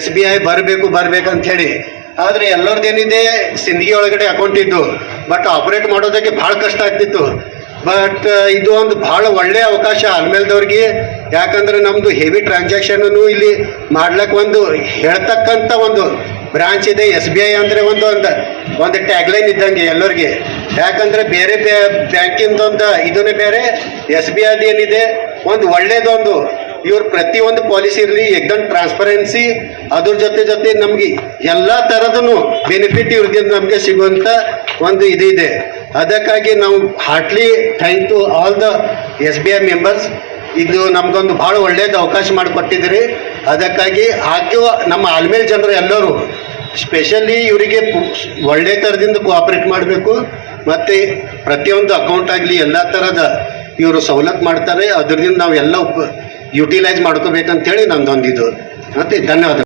SBI ಬರ್ಬೇಕಂತ ಹೇಳಿ. ಆದರೆ ಎಲ್ಲರದೇನಿದೆ ಸಿಂದಗಿ ಒಳಗಡೆ ಅಕೌಂಟ್ ಇದ್ದು, ಬಟ್ ಆಪರೇಟ್ ಮಾಡೋದಕ್ಕೆ ಭಾಳ ಕಷ್ಟ ಆಗ್ತಿತ್ತು. ಬಟ್ ಇದು ಒಂದು ಭಾಳ ಒಳ್ಳೆಯ ಅವಕಾಶ ಆಲ್ಮೇಲ್ದವ್ರಿಗೆ. ಯಾಕಂದ್ರೆ ನಮ್ಮದು ಹೆವಿ ಟ್ರಾನ್ಸಾಕ್ಷನನ್ನು ಇಲ್ಲಿ ಮಾಡ್ಲಿಕ್ಕೆ ಒಂದು ಹೇಳ್ತಕ್ಕಂಥ ಒಂದು ಬ್ರಾಂಚ್ ಇದೆ. SBI ಅಂದರೆ ಒಂದು ಟ್ಯಾಗ್ಲೈನ್ ಇದ್ದಂಗೆ ಎಲ್ಲರಿಗೆ. ಯಾಕಂದರೆ ಬೇರೆ ಬ್ಯಾಂಕಿಂದೊಂದು ಇದನ್ನೇ ಬೇರೆ, SBI ಏನಿದೆ ಒಂದು ಒಳ್ಳೇದೊಂದು. ಇವ್ರ ಪ್ರತಿಯೊಂದು ಪಾಲಿಸಿ ಇರಲಿ ಎಕ್ದಮ್ ಟ್ರಾನ್ಸ್ಪರೆನ್ಸಿ, ಅದ್ರ ಜೊತೆ ನಮಗೆ ಎಲ್ಲ ಥರದೂ ಬೆನಿಫಿಟ್ ಇವ್ರಿಗೆ ನಮಗೆ ಸಿಗುವಂಥ ಒಂದು ಇದೆ. ಅದಕ್ಕಾಗಿ ನಾವು heartly thank to all the SBI members. ಇದು ನಮಗೊಂದು ಭಾಳ ಒಳ್ಳೇದು ಅವಕಾಶ ಮಾಡಿಕೊಟ್ಟಿದ್ದೀರಿ. ಅದಕ್ಕಾಗಿ ಹಾಕುವ ನಮ್ಮ ಆಲ್ಮೇಲ್ ಜನರು ಎಲ್ಲರೂ ಸ್ಪೆಷಲಿ ಇವರಿಗೆ ಒಳ್ಳೆ ಥರದಿಂದ ಕೋಆಪ್ರೇಟ್ ಮಾಡಬೇಕು. ಮತ್ತು ಪ್ರತಿಯೊಂದು ಅಕೌಂಟ್ ಆಗಲಿ ಎಲ್ಲ ಥರದ ಇವರು ಸವಲತ್ತು ಮಾಡ್ತಾರೆ. ಅದರಿಂದ ನಾವು ಎಲ್ಲ ಯುಟಿಲೈಸ್ ಮಾಡ್ಕೋಬೇಕಂತೇಳಿ ನಂದೊಂದಿದು. ಮತ್ತು ಧನ್ಯವಾದ.